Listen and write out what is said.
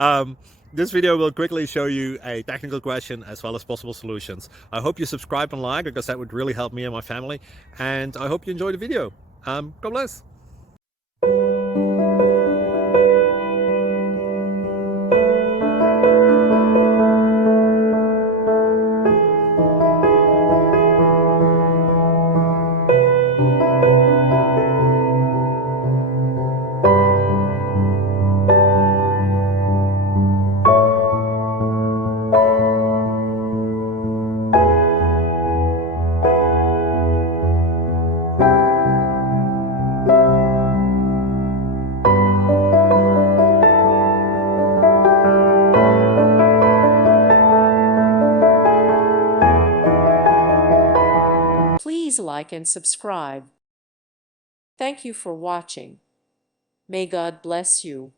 um, this video will quickly show you a technical question as well as possible solutions. I hope you subscribe and like because that would really help me and my family. And I hope you enjoy the video. God bless. Please like and subscribe. Thank you for watching. May God bless you.